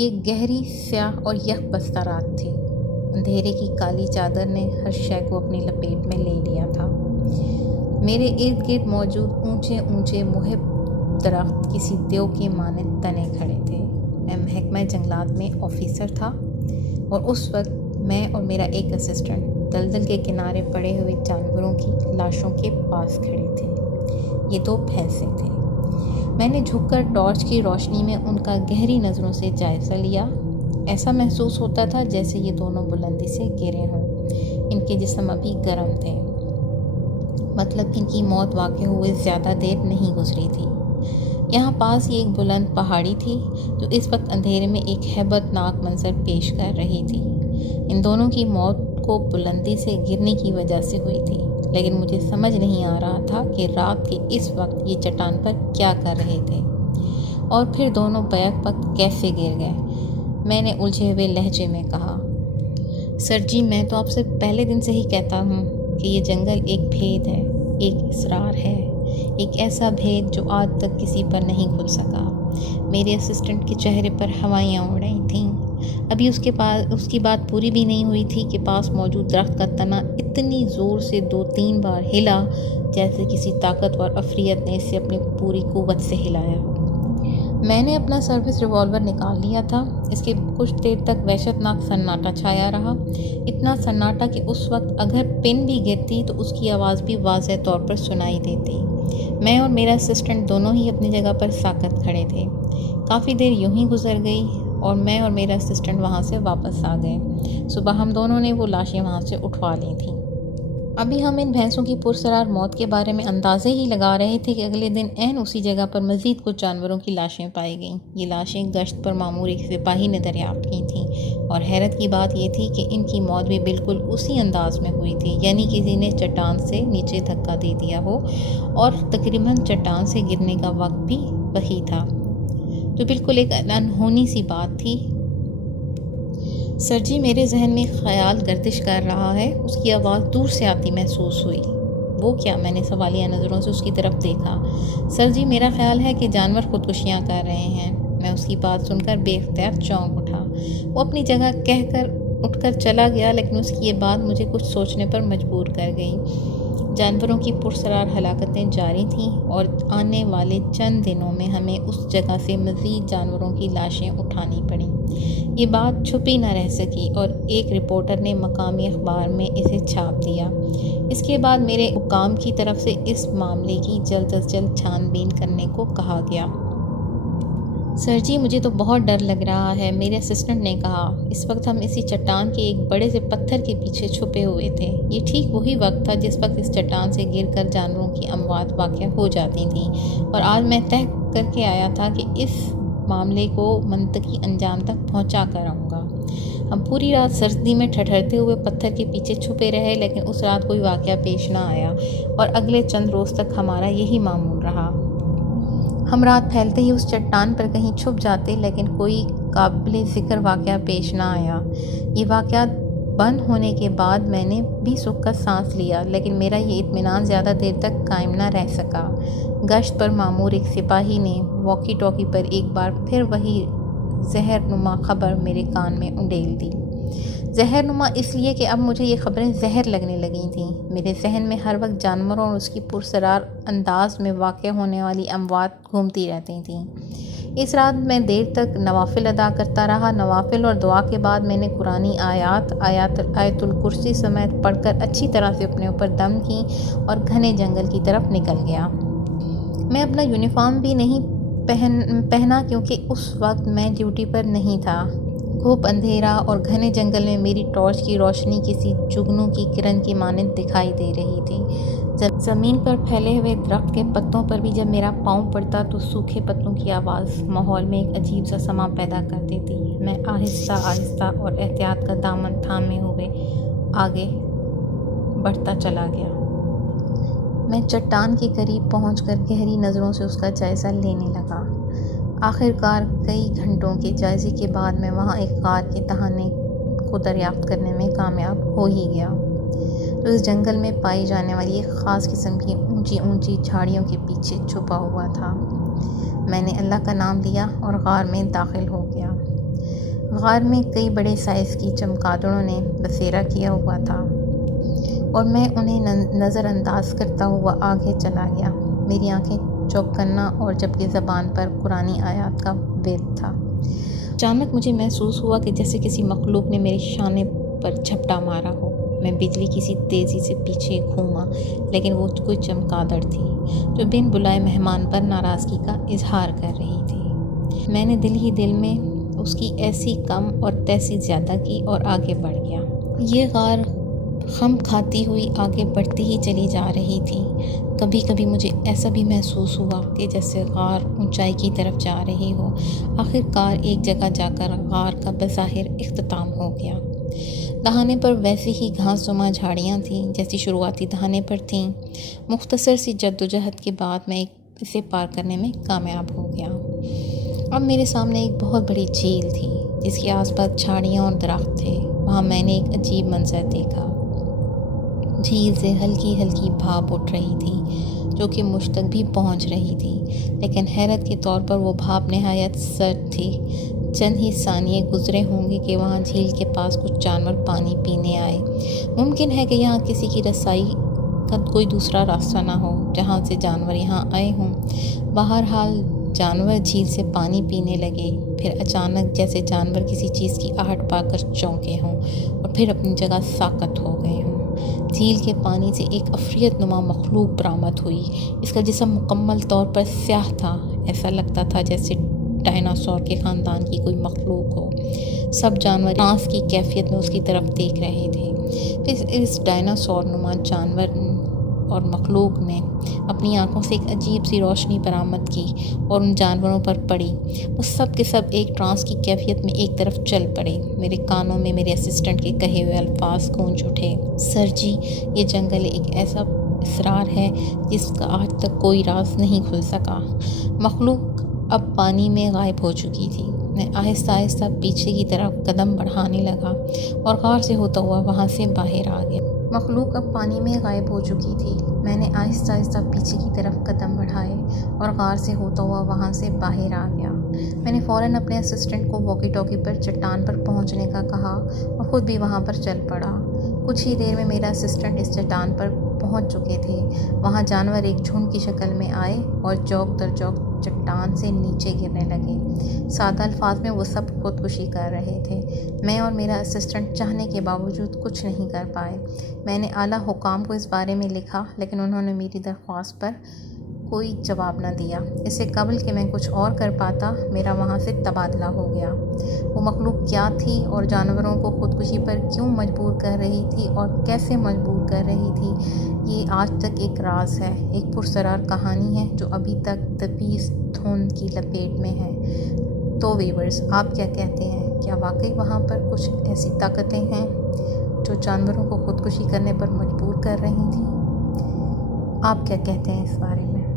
یہ گہری سیاہ اور یک بستہ رات تھی۔ اندھیرے کی کالی چادر نے ہر شے کو اپنی لپیٹ میں لے لیا تھا۔ میرے ارد گرد موجود اونچے اونچے محب درخت کسی دیو کے مانند تنے کھڑے تھے۔ میں محکمہ جنگلات میں آفیسر تھا اور اس وقت میں اور میرا ایک اسسٹنٹ دلدل کے کنارے پڑے ہوئے جانوروں کی لاشوں کے پاس کھڑے تھے۔ یہ 2 بھینسیں تھے۔ میں نے جھک کر ٹارچ کی روشنی میں ان کا گہری نظروں سے جائزہ لیا۔ ایسا محسوس ہوتا تھا جیسے یہ دونوں بلندی سے گرے ہوں۔ ان کے جسم ابھی گرم تھے، مطلب ان کی موت واقع ہوئے زیادہ دیر نہیں گزری تھی۔ یہاں پاس ہی ایک بلند پہاڑی تھی جو اس وقت اندھیرے میں ایک ہیبت ناک منظر پیش کر رہی تھی۔ ان دونوں کی موت کو بلندی سے گرنے کی وجہ سے ہوئی تھی، لیکن مجھے سمجھ نہیں آ رہا تھا کہ رات کے اس وقت یہ چٹان پر کیا کر رہے تھے، اور پھر دونوں بیک وقت کیسے گر گئے۔ میں نے الجھے ہوئے لہجے میں کہا، سر جی، میں تو آپ سے پہلے دن سے ہی کہتا ہوں کہ یہ جنگل ایک بھید ہے، ایک اسرار ہے، ایک ایسا بھید جو آج تک کسی پر نہیں کھل سکا۔ میرے اسسٹنٹ کے چہرے پر ہوائیاں اڑ رہی تھیں۔ ابھی اس کی بات پوری بھی نہیں ہوئی تھی کہ پاس موجود درخت کا تنا اتنی زور سے 2-3 بار ہلا جیسے کسی طاقتور عفریت نے اسے اپنی پوری قوت سے ہلایا ہو۔ میں نے اپنا سروس ریوالور نکال لیا تھا۔ اس کے کچھ دیر تک وحشت ناک سناٹا چھایا رہا، اتنا سناٹا کہ اس وقت اگر پن بھی گرتی تو اس کی آواز بھی واضح طور پر سنائی دیتی۔ میں اور میرا اسسٹنٹ دونوں ہی اپنی جگہ پر ساکت کھڑے تھے۔ کافی دیر یوں ہی گزر گئی اور میں اور میرا اسسٹنٹ وہاں سے واپس آ گئے۔ صبح ہم دونوں نے وہ لاشیں وہاں سے اٹھوا لی تھیں۔ ابھی ہم ان بھینسوں کی پرسرار موت کے بارے میں اندازے ہی لگا رہے تھے کہ اگلے دن عین اسی جگہ پر مزید کچھ جانوروں کی لاشیں پائی گئیں۔ یہ لاشیں گشت پر مامور ایک سپاہی نے دریافت کی تھیں، اور حیرت کی بات یہ تھی کہ ان کی موت بھی بالکل اسی انداز میں ہوئی تھی، یعنی کسی نے چٹان سے نیچے دھکا دے دیا ہو، اور تقریباً چٹان سے گرنے کا وقت بھی وہی تھا، جو بالکل ایک انہونی سی بات تھی۔ سر جی، میرے ذہن میں خیال گردش کر رہا ہے، اس کی آواز دور سے آتی محسوس ہوئی۔ وہ کیا؟ میں نے سوالیہ نظروں سے اس کی طرف دیکھا۔ سر جی، میرا خیال ہے کہ جانور خودکشیاں کر رہے ہیں۔ میں اس کی بات سن کر بے اختیار چونک اٹھا۔ وہ اپنی جگہ کہہ کر اٹھ کر چلا گیا، لیکن اس کی یہ بات مجھے کچھ سوچنے پر مجبور کر گئی۔ جانوروں کی پرسرار ہلاکتیں جاری تھیں، اور آنے والے چند دنوں میں ہمیں اس جگہ سے مزید جانوروں کی لاشیں اٹھانی پڑیں۔ یہ بات چھپی نہ رہ سکی، اور ایک رپورٹر نے مقامی اخبار میں اسے چھاپ دیا۔ اس کے بعد میرے حکام کی طرف سے اس معاملے کی جلد از جلد چھان بین کرنے کو کہا گیا۔ سر جی، مجھے تو بہت ڈر لگ رہا ہے، میرے اسسٹنٹ نے کہا۔ اس وقت ہم اسی چٹان کے ایک بڑے سے پتھر کے پیچھے چھپے ہوئے تھے۔ یہ ٹھیک وہی وقت تھا جس وقت اس چٹان سے گر کر جانوروں کی اموات واقع ہو جاتی تھیں، اور آج میں طے کر کے آیا تھا کہ اس معاملے کو منطقی انجام تک پہنچا کر آؤں گا۔ ہم پوری رات سردی میں ٹھٹھرتے ہوئے پتھر کے پیچھے چھپے رہے، لیکن اس رات کوئی واقعہ پیش نہ آیا، اور اگلے چند روز تک ہمارا یہی معمول رہا۔ ہم رات پھیلتے ہی اس چٹان پر کہیں چھپ جاتے، لیکن کوئی قابل ذکر واقعہ پیش نہ آیا۔ یہ واقعات بند ہونے کے بعد میں نے بھی سکھ کا سانس لیا، لیکن میرا یہ اطمینان زیادہ دیر تک قائم نہ رہ سکا۔ گشت پر مامور ایک سپاہی نے واکی ٹاکی پر ایک بار پھر وہی زہرنما خبر میرے کان میں انڈیل دی۔ زہرنما اس لیے کہ اب مجھے یہ خبریں زہر لگنے لگی تھیں۔ میرے ذہن میں ہر وقت جانوروں اور اس کی پرسرار انداز میں واقع ہونے والی اموات گھومتی رہتی تھیں۔ اس رات میں دیر تک نوافل ادا کرتا رہا۔ نوافل اور دعا کے بعد میں نے قرآنی آیات آیت الکرسی سمیت پڑھ کر اچھی طرح سے اپنے اوپر دم کی اور گھنے جنگل کی طرف نکل گیا۔ میں اپنا یونیفارم بھی نہیں پہنا کیونکہ اس وقت میں ڈیوٹی پر نہیں تھا۔ گھوپ اندھیرا اور گھنے جنگل میں میری ٹارچ کی روشنی کسی جگنو کی کرن کی مانند دکھائی دے رہی تھی۔ زمین پر پھیلے ہوئے درخت کے پتوں پر بھی جب میرا پاؤں پڑتا تو سوکھے پتوں کی آواز ماحول میں ایک عجیب سا سما پیدا کر دیتی۔ میں آہستہ آہستہ اور احتیاط کا دامن تھامے ہوئے آگے بڑھتا چلا گیا۔ میں چٹان کے قریب پہنچ کر گہری نظروں سے اس کا جائزہ لینے لگا۔ آخر کار کئی گھنٹوں کے جائزے کے بعد میں وہاں ایک غار کے تہانے کو دریافت کرنے میں کامیاب ہو ہی گیا، جو اس جنگل میں پائی جانے والی ایک خاص قسم کی اونچی اونچی جھاڑیوں کے پیچھے چھپا ہوا تھا۔ میں نے اللہ کا نام لیا اور غار میں داخل ہو گیا۔ غار میں کئی بڑے سائز کی چمگادڑوں نے بسیرا کیا ہوا تھا اور میں انہیں نظر انداز کرتا ہوا آگے چلا گیا۔ میری آنکھیں چوکنا اور جبکہ زبان پر قرآنی آیات کا وید تھا۔ اچانک مجھے محسوس ہوا کہ جیسے کسی مخلوق نے میرے شانے پر جھپٹا مارا ہو۔ میں بجلی کی سی تیزی سے پیچھے گھوما، لیکن وہ کوئی چمگادڑ تھی جو بن بلائے مہمان پر ناراضگی کا اظہار کر رہی تھی۔ میں نے دل ہی دل میں اس کی ایسی کم اور تیسی زیادہ کی اور آگے بڑھ گیا۔ یہ غار خم کھاتی ہوئی آگے بڑھتی ہی چلی جا رہی تھی۔ کبھی کبھی مجھے ایسا بھی محسوس ہوا کہ جیسے غار اونچائی کی طرف جا رہی ہو۔ آخر کار ایک جگہ جا کر غار کا بظاہر اختتام ہو گیا۔ دہانے پر ویسی ہی گھاس نما جھاڑیاں تھیں جیسی شروعاتی دہانے پر تھیں۔ مختصر سی جدوجہد کے بعد میں اسے پار کرنے میں کامیاب ہو گیا۔ اب میرے سامنے ایک بہت بڑی جھیل تھی جس کے آس پاس جھاڑیاں اور درخت تھے۔ وہاں میں نے ایک عجیب منظر دیکھا۔ جھیل سے ہلکی ہلکی بھاپ اٹھ رہی تھی جو کہ مجھ تک بھی پہنچ رہی تھی، لیکن حیرت کے طور پر وہ بھاپ نہایت سرد تھی۔ چند ہی ثانیے گزرے ہوں گے کہ وہاں جھیل کے پاس کچھ جانور پانی پینے آئے۔ ممکن ہے کہ یہاں کسی کی رسائی کا کوئی دوسرا راستہ نہ ہو جہاں سے جانور یہاں آئے ہوں۔ بہرحال جانور جھیل سے پانی پینے لگے، پھر اچانک جیسے جانور کسی چیز کی آہٹ پا کر چونکے ہوں اور پھر اپنی جگہ ساکت ہو گئے ہوں۔ جھیل کے پانی سے ایک عفریت نما مخلوق برآمد ہوئی۔ اس کا جسم مکمل طور پر سیاہ تھا، ایسا لگتا تھا جیسے ڈائناسور کے خاندان کی کوئی مخلوق ہو۔ سب جانور ٹرانس کی کیفیت میں اس کی طرف دیکھ رہے تھے۔ پھر اس ڈائناسور نما جانور اور مخلوق نے اپنی آنکھوں سے ایک عجیب سی روشنی برآمد کی اور ان جانوروں پر پڑی۔ وہ سب کے سب ایک ٹرانس کی کیفیت میں ایک طرف چل پڑے۔ میرے کانوں میں میرے اسسٹنٹ کے کہے ہوئے الفاظ گونج اٹھے، سر جی، یہ جنگل ایک ایسا اسرار ہے جس کا آج تک کوئی راز نہیں کھل سکا۔ مخلوق اب پانی میں غائب ہو چکی تھی۔ میں آہستہ آہستہ پیچھے کی طرف قدم بڑھانے لگا اور غار سے ہوتا ہوا وہاں سے باہر آ گیا۔ مخلوق اب پانی میں غائب ہو چکی تھی۔ میں نے آہستہ آہستہ پیچھے کی طرف قدم بڑھائے اور غار سے ہوتا ہوا وہاں سے باہر آ گیا۔ میں نے فوراً اپنے اسسٹنٹ کو واکی ٹاکی پر چٹان پر پہنچنے کا کہا اور خود بھی وہاں پر چل پڑا۔ کچھ ہی دیر میں میرا اسسٹنٹ اس چٹان پر پہنچ چکے تھے۔ وہاں جانور ایک جھنڈ کی شکل میں آئے اور چوک در چوک چٹان سے نیچے گرنے لگے۔ سادہ الفاظ میں وہ سب خودکشی کر رہے تھے۔ میں اور میرا اسسٹنٹ چاہنے کے باوجود کچھ نہیں کر پائے۔ میں نے اعلیٰ حکام کو اس بارے میں لکھا، لیکن انہوں نے میری درخواست پر کوئی جواب نہ دیا۔ اس سے قبل کہ میں کچھ اور کر پاتا، میرا وہاں سے تبادلہ ہو گیا۔ وہ مخلوق کیا تھی اور جانوروں کو خودکشی پر کیوں مجبور کر رہی تھی اور کیسے مجبور کر رہی تھی، یہ آج تک ایک راز ہے، ایک پراسرار کہانی ہے جو ابھی تک تبیس دھند کی لپیٹ میں ہے۔ تو ویورز، آپ کیا کہتے ہیں؟ کیا واقعی وہاں پر کچھ ایسی طاقتیں ہیں جو جانوروں کو خودکشی کرنے پر مجبور کر رہی تھیں؟ آپ کیا کہتے ہیں اس بارے میں؟